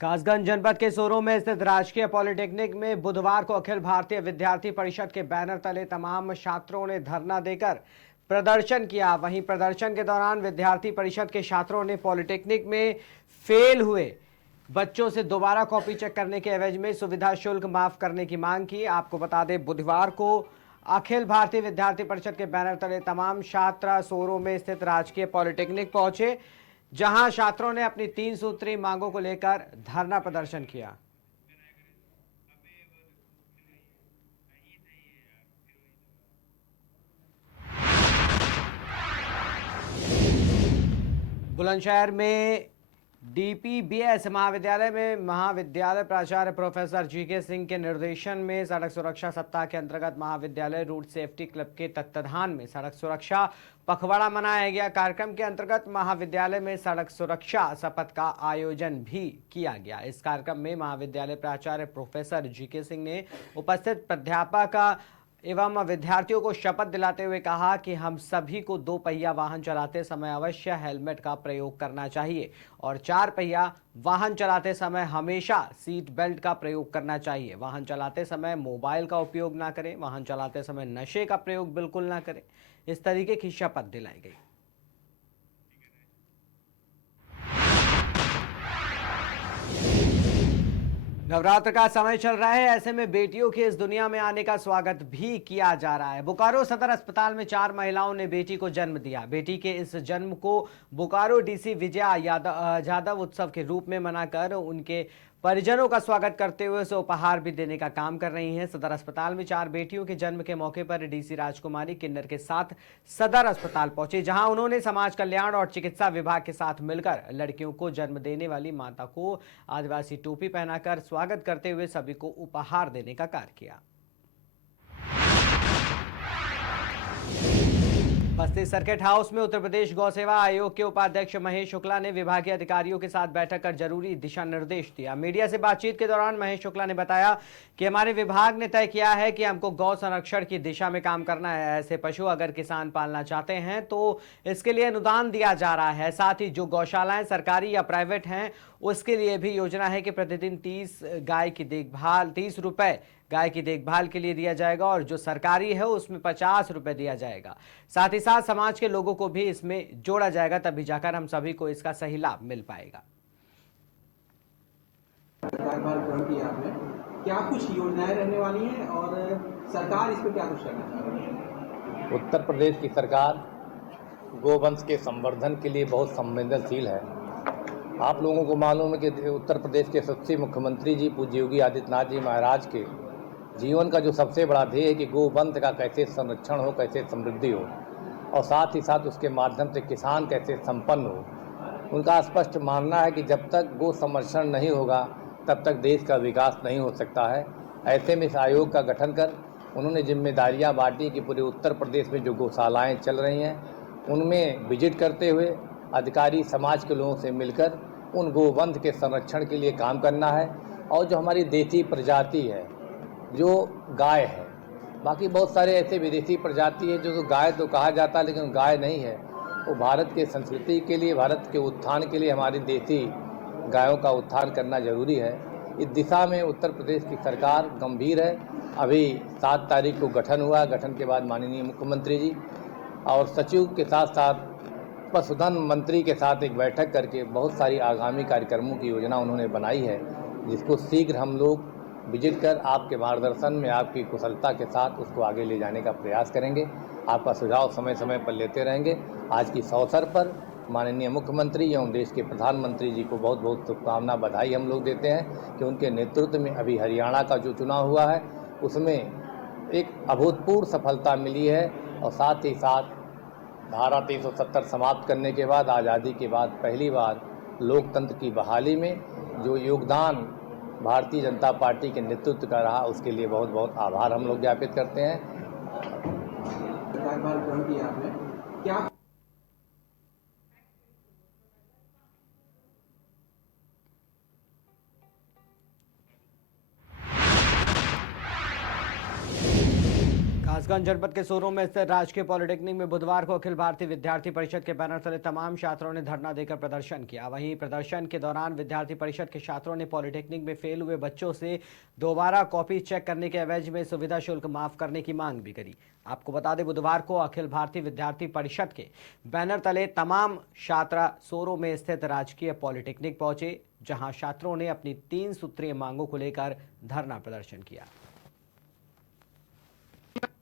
कासगंज जनपद के सोरो में स्थित राजकीय पॉलिटेक्निक में बुधवार को अखिल भारतीय विद्यार्थी परिषद के बैनर तले तमाम छात्रों ने धरना देकर प्रदर्शन किया। वहीं प्रदर्शन के दौरान विद्यार्थी परिषद के छात्रों ने पॉलिटेक्निक में फेल हुए बच्चों से दोबारा कॉपी चेक करने के एवज में सुविधा शुल्क माफ करने की मांग की। आपको बता दें, बुधवार को अखिल भारतीय विद्यार्थी परिषद के बैनर तले तमाम छात्र सोरो में स्थित राजकीय पॉलिटेक्निक पहुंचे, जहां छात्रों ने अपनी 3 सूत्री मांगों को लेकर धरना प्रदर्शन किया। बुलंदशहर में डीपीबीएस महाविद्यालय में महाविद्यालय प्राचार्य प्रोफेसर जीके सिंह के निर्देशन में सड़क सुरक्षा सप्ताह के अंतर्गत महाविद्यालय रूट सेफ्टी क्लब के तत्वाधान में सड़क सुरक्षा पखवाड़ा मनाया गया। कार्यक्रम के अंतर्गत महाविद्यालय में सड़क सुरक्षा शपथ का आयोजन भी किया गया। इस कार्यक्रम में महाविद्यालय प्राचार्य प्रोफेसर जीके सिंह ने उपस्थित प्राध्यापक एवं विद्यार्थियों को शपथ दिलाते हुए कहा कि हम सभी को 2 पहिया वाहन चलाते समय अवश्य हेलमेट का प्रयोग करना चाहिए और 4 पहिया वाहन चलाते समय हमेशा सीट बेल्ट का प्रयोग करना चाहिए। वाहन चलाते समय मोबाइल का उपयोग ना करें। वाहन चलाते समय नशे का प्रयोग बिल्कुल ना करें। इस तरीके की शपथ दिलाई गई। नवरात्र का समय चल रहा है, ऐसे में बेटियों के इस दुनिया में आने का स्वागत भी किया जा रहा है। बोकारो सदर अस्पताल में 4 महिलाओं ने बेटी को जन्म दिया। बेटी के इस जन्म को बोकारो डीसी विजया यादव उत्सव के रूप में मनाकर उनके परिजनों का स्वागत करते हुए उसे उपहार भी देने का काम कर रही हैं। सदर अस्पताल में 4 बेटियों के जन्म के मौके पर डीसी राजकुमारी किन्नर के साथ सदर अस्पताल पहुंचे, जहां उन्होंने समाज कल्याण और चिकित्सा विभाग के साथ मिलकर लड़कियों को जन्म देने वाली माता को आदिवासी टोपी पहनाकर स्वागत करते हुए सभी को उपहार देने का कार्य किया। बस्ती सर्किट हाउस में उत्तर प्रदेश गौ सेवा आयोग के उपाध्यक्ष महेश शुक्ला ने विभागीय अधिकारियों के साथ बैठक कर जरूरी दिशा निर्देश दिया। मीडिया से बातचीत के दौरान महेश शुक्ला ने बताया कि हमारे विभाग ने तय किया है कि हमको गौ संरक्षण की दिशा में काम करना है। ऐसे पशु अगर किसान पालना चाहते हैं तो इसके लिए अनुदान दिया जा रहा है। साथ ही जो गौशालाएं सरकारी या प्राइवेट हैं उसके लिए भी योजना है कि प्रतिदिन 30 रुपए गाय की देखभाल के लिए दिया जाएगा और जो सरकारी है उसमें 50 रुपए दिया जाएगा। साथ ही साथ समाज के लोगों को भी इसमें जोड़ा जाएगा, तभी जाकर हम सभी को इसका सही लाभ मिल पाएगा। ग्रहण किया आपने, क्या कुछ योजनाएं रहने वाली हैं और सरकार इस पर क्या कुछ करना चाह रही है? उत्तर प्रदेश की सरकार गोवंश के संवर्धन के लिए बहुत संवेदनशील है। आप लोगों को मालूम है कि उत्तर प्रदेश के यशस्वी मुख्यमंत्री जी पूज्य योगी आदित्यनाथ जी महाराज के जीवन का जो सबसे बड़ा ध्येय है कि गोवंश का कैसे संरक्षण हो, कैसे समृद्धि हो और साथ ही साथ उसके माध्यम से किसान कैसे संपन्न हो। उनका स्पष्ट मानना है कि जब तक गो संरक्षण नहीं होगा तब तक देश का विकास नहीं हो सकता है। ऐसे में इस आयोग का गठन कर उन्होंने जिम्मेदारियां बांटी कि पूरे उत्तर प्रदेश में जो गौशालाएँ चल रही हैं उनमें विजिट करते हुए अधिकारी समाज के लोगों से मिलकर उन गोवंश के संरक्षण के लिए काम करना है। और जो हमारी देसी प्रजाति है, जो गाय है, बाकी बहुत सारे ऐसे विदेशी प्रजाति है जो गाय तो कहा जाता है लेकिन गाय नहीं है, वो भारत के संस्कृति के लिए, भारत के उत्थान के लिए हमारी देसी गायों का उत्थान करना जरूरी है। इस दिशा में उत्तर प्रदेश की सरकार गंभीर है। अभी 7 तारीख को गठन हुआ। गठन के बाद माननीय मुख्यमंत्री जी और सचिव के साथ साथ पशुधन मंत्री के साथ एक बैठक करके बहुत सारी आगामी कार्यक्रमों की योजना उन्होंने बनाई है, जिसको शीघ्र हम लोग विजिट कर आपके मार्गदर्शन में, आपकी कुशलता के साथ उसको आगे ले जाने का प्रयास करेंगे। आपका सुझाव समय समय पर लेते रहेंगे। आज की इस अवसर पर माननीय मुख्यमंत्री एवं देश के प्रधानमंत्री जी को बहुत बहुत शुभकामना, बधाई हम लोग देते हैं कि उनके नेतृत्व में अभी हरियाणा का जो चुनाव हुआ है उसमें एक अभूतपूर्व सफलता मिली है। और साथ ही साथ धारा 370 समाप्त करने के बाद, आज़ादी के बाद पहली बार लोकतंत्र की बहाली में जो योगदान भारतीय जनता पार्टी के नेतृत्व का रहा, उसके लिए बहुत बहुत आभार हम लोग ज्ञापित करते हैं। ग्रहण किया आपने, क्या महाराजगंज जनपद के सोरों में स्थित राजकीय पॉलिटेक्निक में बुधवार को अखिल भारतीय विद्यार्थी परिषद के बैनर तले तमाम छात्रों ने धरना देकर प्रदर्शन किया। वहीं प्रदर्शन के दौरान विद्यार्थी परिषद के छात्रों ने पॉलिटेक्निक में फेल हुए बच्चों से दोबारा कॉपी चेक करने के एवज में सुविधा शुल्क माफ करने की मांग भी करी। आपको बता दें, बुधवार को अखिल भारतीय विद्यार्थी परिषद के बैनर तले तमाम छात्र सोरों में स्थित राजकीय पॉलिटेक्निक पहुंचे, जहां छात्रों ने अपनी 3 सूत्रीय मांगों को लेकर धरना प्रदर्शन किया।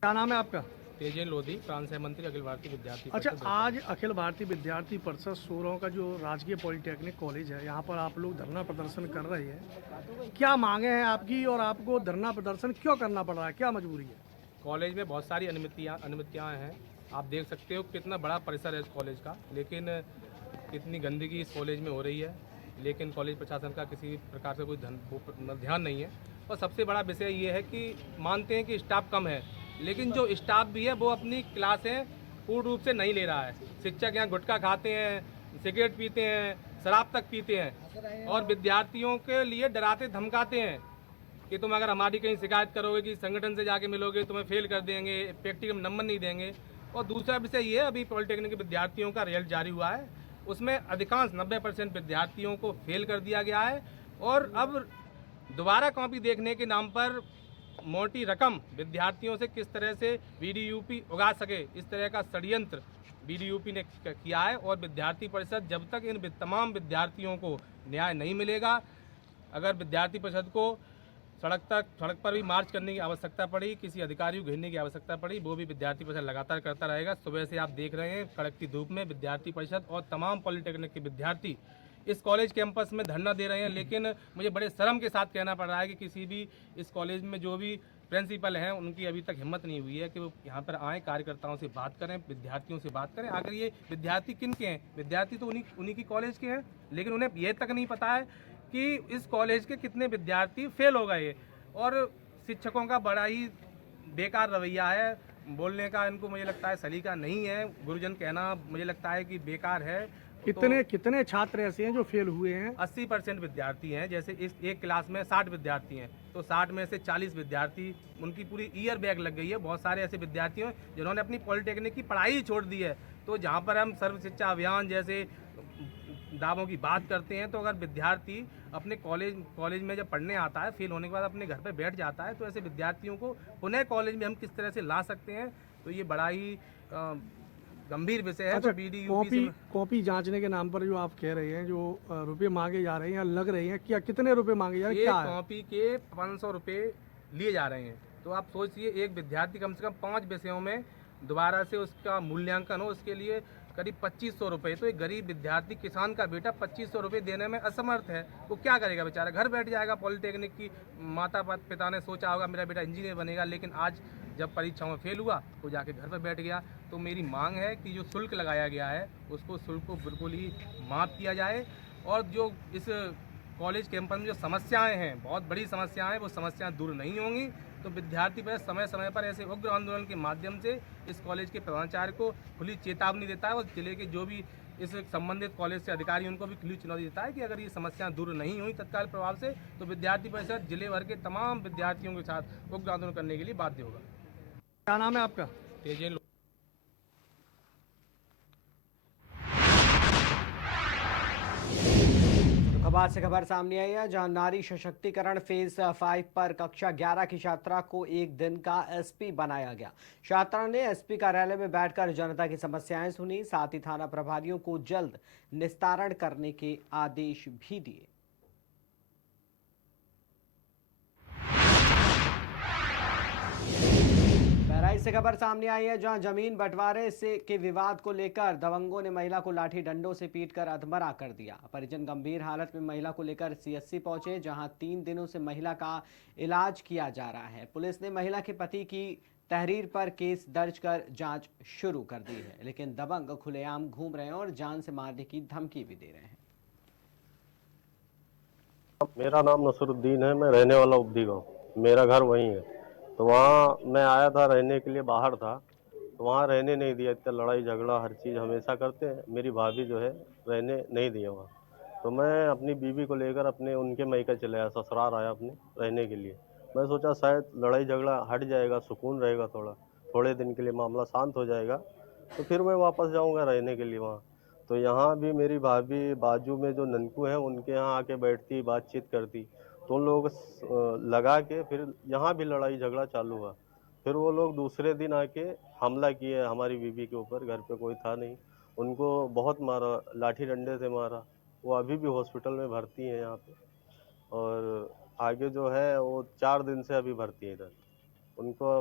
क्या नाम है आपका? तेजेन लोधी, प्रांत सह मंत्री अखिल भारतीय विद्यार्थी अच्छा, परिषद। आज अखिल भारतीय विद्यार्थी परिषद सोरों का जो राजकीय पॉलिटेक्निक कॉलेज है, यहाँ पर आप लोग धरना प्रदर्शन कर रहे हैं। क्या मांगे हैं आपकी और आपको धरना प्रदर्शन क्यों करना पड़ रहा है, क्या मजबूरी है? कॉलेज में बहुत सारी अनुमतियाँ हैं। आप देख सकते हो कितना बड़ा परिसर है इस कॉलेज का, लेकिन कितनी गंदगी इस कॉलेज में हो रही है। लेकिन कॉलेज प्रशासन का किसी प्रकार से कोई ध्यान नहीं है। और सबसे बड़ा विषय ये है कि मानते हैं कि स्टाफ कम है, लेकिन जो स्टाफ भी है वो अपनी क्लासें पूर्ण रूप से नहीं ले रहा है। शिक्षक यहाँ गुटखा खाते हैं, सिगरेट पीते हैं, शराब तक पीते हैं और विद्यार्थियों के लिए डराते धमकाते हैं कि तुम अगर हमारी कहीं शिकायत करोगे कि संगठन से जाके मिलोगे तुम्हें फेल कर देंगे, प्रैक्टिकल नंबर नहीं देंगे। और दूसरा विषय ये है, अभी पॉलिटेक्निक के विद्यार्थियों का रिजल्ट जारी हुआ है, उसमें अधिकांश 90% विद्यार्थियों को फेल कर दिया गया है। और अब दोबारा कॉपी देखने के नाम पर मोटी रकम विद्यार्थियों से किस तरह से बीडीयूपी उगा सके, इस तरह का षड्यंत्र बीडीयूपी ने किया है। और विद्यार्थी परिषद जब तक इन तमाम विद्यार्थियों को न्याय नहीं मिलेगा, अगर विद्यार्थी परिषद को सड़क पर भी मार्च करने की आवश्यकता पड़ी, किसी अधिकारी को घेरने की आवश्यकता पड़ी, वो भी विद्यार्थी परिषद लगातार करता रहेगा। सुबह से आप देख रहे हैं कड़कती धूप में विद्यार्थी परिषद और तमाम पॉलिटेक्निक के विद्यार्थी इस कॉलेज कैंपस में धरना दे रहे हैं। लेकिन मुझे बड़े शर्म के साथ कहना पड़ रहा है कि किसी भी इस कॉलेज में जो भी प्रिंसिपल हैं उनकी अभी तक हिम्मत नहीं हुई है कि वो यहाँ पर आएँ, कार्यकर्ताओं से बात करें, विद्यार्थियों से बात करें। आखिर ये विद्यार्थी किन के हैं? विद्यार्थी तो उन्हीं की कॉलेज के हैं, लेकिन उन्हें ये तक नहीं पता है कि इस कॉलेज के कितने विद्यार्थी फेल हो गए। और शिक्षकों का बड़ा ही बेकार रवैया है, बोलने का इनको मुझे लगता है सलीका नहीं है। गुरुजन कहना मुझे लगता है कि बेकार है। कितने छात्र ऐसे हैं जो फेल हुए हैं? 80% विद्यार्थी हैं। जैसे इस एक क्लास में 60 विद्यार्थी हैं, तो 60 में से 40 विद्यार्थी उनकी पूरी ईयर बैग लग गई है। बहुत सारे ऐसे विद्यार्थी हैं जिन्होंने अपनी पॉलिटेक्निक की पढ़ाई ही छोड़ दी है। तो जहाँ पर हम सर्व शिक्षा अभियान जैसे दावों की बात करते हैं, तो अगर विद्यार्थी अपने कॉलेज में जब पढ़ने आता है, फेल होने के बाद अपने घर पर बैठ जाता है, तो ऐसे विद्यार्थियों को पुनः कॉलेज में हम किस तरह से ला सकते हैं, तो ये बड़ा ही गंभीर विषय है। अच्छा, तो कॉपी जांचने के नाम पर जो आप कह रहे हैं, जो रुपये मांगे जा रहे हैं या लग रहे हैं, क्या कितने रुपए मांगे जा रहे हैं? क्या कॉपी के 500 रुपये लिए जा रहे हैं। तो आप सोचिए, एक विद्यार्थी कम से कम 5 विषयों में दोबारा से उसका मूल्यांकन हो, उसके लिए करीब 2500 रुपये। तो एक गरीब विद्यार्थी, किसान का बेटा 2500 रुपये देने में असमर्थ है। वो क्या करेगा बेचारा? घर बैठ जाएगा। पॉलिटेक्निक की माता पिता ने सोचा होगा मेरा बेटा इंजीनियर बनेगा, लेकिन आज जब परीक्षाओं में फेल हुआ तो जाके घर पर बैठ गया। तो मेरी मांग है कि जो शुल्क लगाया गया है उसको शुल्क को बिल्कुल ही माफ़ किया जाए। और जो इस कॉलेज कैंपस में जो समस्याएं हैं, बहुत बड़ी समस्याएं हैं, वो समस्याएं दूर नहीं होंगी तो विद्यार्थी पर समय समय पर ऐसे उग्र आंदोलन के माध्यम से इस कॉलेज के प्रधानाचार्य को खुली चेतावनी देता है और जिले के जो भी इस संबंधित कॉलेज से अधिकारी उनको भी खुली चुनौती देता है कि अगर ये समस्याएं दूर नहीं हुई तत्काल प्रभाव से, तो विद्यार्थी परिषद जिले भर के तमाम विद्यार्थियों के साथ उग्र आंदोलन करने के लिए बाध्य होगा। क्या नाम है आपका? तेजेन खबर से खबर सामने आई है, जहां नारी सशक्तिकरण फेज 5 पर कक्षा 11 की छात्रा को एक दिन का एसपी बनाया गया। छात्रा ने एसपी कार्यालय में बैठकर जनता की समस्याएं सुनी, साथ ही थाना प्रभारियों को जल्द निस्तारण करने के आदेश भी दिए। बहराइच से खबर सामने आई है, जहां जमीन बंटवारे के विवाद को लेकर दबंगों ने महिला को लाठी डंडों से पीटकर अधमरा कर दिया। परिजन गंभीर हालत में महिला को लेकर सीएससी पहुंचे, जहां 3 दिनों से महिला का इलाज किया जा रहा है। पुलिस ने महिला के पति की तहरीर पर केस दर्ज कर जांच शुरू कर दी है, लेकिन दबंग खुलेआम घूम रहे हैं और जान से मारने की धमकी भी दे रहे हैं। मेरा नाम नसरुद्दीन है, मैं रहने वाला उपदी गाँव, मेरा घर वहीं है। तो वहाँ मैं आया था, रहने के लिए बाहर था, तो वहाँ रहने नहीं दिया। इतना लड़ाई झगड़ा हर चीज़ हमेशा करते हैं। मेरी भाभी जो है रहने नहीं दिया वहाँ, तो मैं अपनी बीवी को लेकर अपने उनके मैके चले आया, ससुराल आया अपने रहने के लिए। मैं सोचा शायद लड़ाई झगड़ा हट जाएगा, सुकून रहेगा थोड़ा, थोड़े दिन के लिए मामला शांत हो जाएगा तो फिर मैं वापस जाऊंगा रहने के लिए वहाँ। तो यहाँ भी मेरी भाभी बाजू में जो ननकू है उनके यहाँ आके बैठती बातचीत करती, तो उन लोगों को लगा के फिर यहाँ भी लड़ाई झगड़ा चालू हुआ। फिर वो लोग दूसरे दिन आके हमला किए हमारी बीबी के ऊपर, घर पे कोई था नहीं, उनको बहुत मारा, लाठी डंडे से मारा। वो अभी भी हॉस्पिटल में भर्ती है यहाँ पे, और आगे जो है वो 4 दिन से अभी भर्ती है इधर। उनको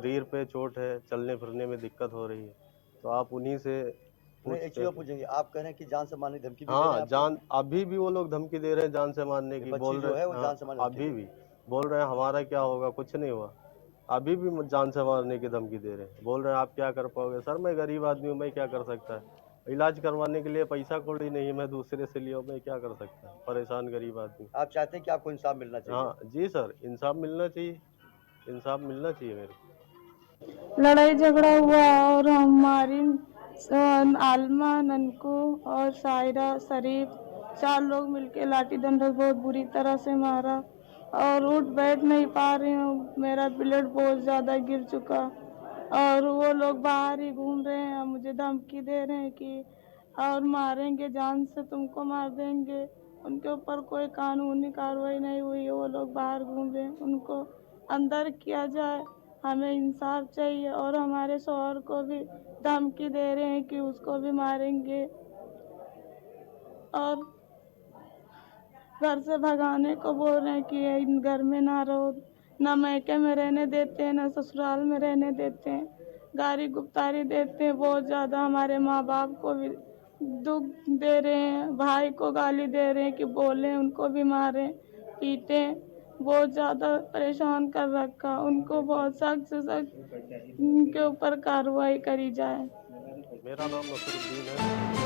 रीढ़ पे चोट है, चलने फिरने में दिक्कत हो रही है, तो आप उन्हीं से नहीं, एक चीज और पूछेंगे, आप कह रहे हैं कि जान से मारने की धमकी भी दे रहे हैं हाँ आपको? जान, अभी भी वो लोग धमकी दे रहे हैं जान से मारने की, बच्ची बोल जो रहे है वो हाँ, जान से मारने की अभी धमकी भी बोल रहे हैं हमारा क्या होगा, कुछ नहीं हुआ। अभी भी जान से मारने की धमकी दे रहे हैं, बोल रहे हैं आप क्या कर पाओगे। सर मैं गरीब आदमी हूँ, मैं क्या कर सकता है, इलाज करवाने के लिए पैसा कौड़ी नहीं है, मैं दूसरे से लिया, मैं क्या कर सकता है, परेशान गरीब आदमी। आप चाहते हैं कि आपको इंसाफ मिलना चाहिए? हाँ जी सर, इंसाफ मिलना चाहिए, इंसाफ मिलना चाहिए मेरे को। लड़ाई झगड़ा हुआ और हमारी आलमा, ननकू और सायरा, शरीफ 4 लोग मिलके लाठी डंडा बहुत बुरी तरह से मारा और उठ बैठ नहीं पा रही हूँ। मेरा ब्लड बहुत ज़्यादा गिर चुका और वो लोग बाहर ही घूम रहे हैं, मुझे धमकी दे रहे हैं कि और मारेंगे, जान से तुमको मार देंगे। उनके ऊपर कोई कानूनी कार्रवाई नहीं हुई है, वो लोग बाहर घूम रहे हैं, उनको अंदर किया जाए। हमें इंसाफ चाहिए और हमारे शौहर को भी धमकी दे रहे हैं कि उसको भी मारेंगे और घर से भगाने को बोल रहे हैं कि इन घर में ना रहो, ना मैके में रहने देते हैं, ना ससुराल में रहने देते हैं, गारी गुप्तारी देते हैं। बहुत ज़्यादा हमारे माँ बाप को भी दुख दे रहे हैं, भाई को गाली दे रहे हैं कि बोलें, उनको भी मारें पीटें। बहुत ज़्यादा परेशान कर रखा, उनको बहुत सख्त से सख्त उनके ऊपर कार्रवाई करी जाए। मेरा नाम नसरुद्दीन है।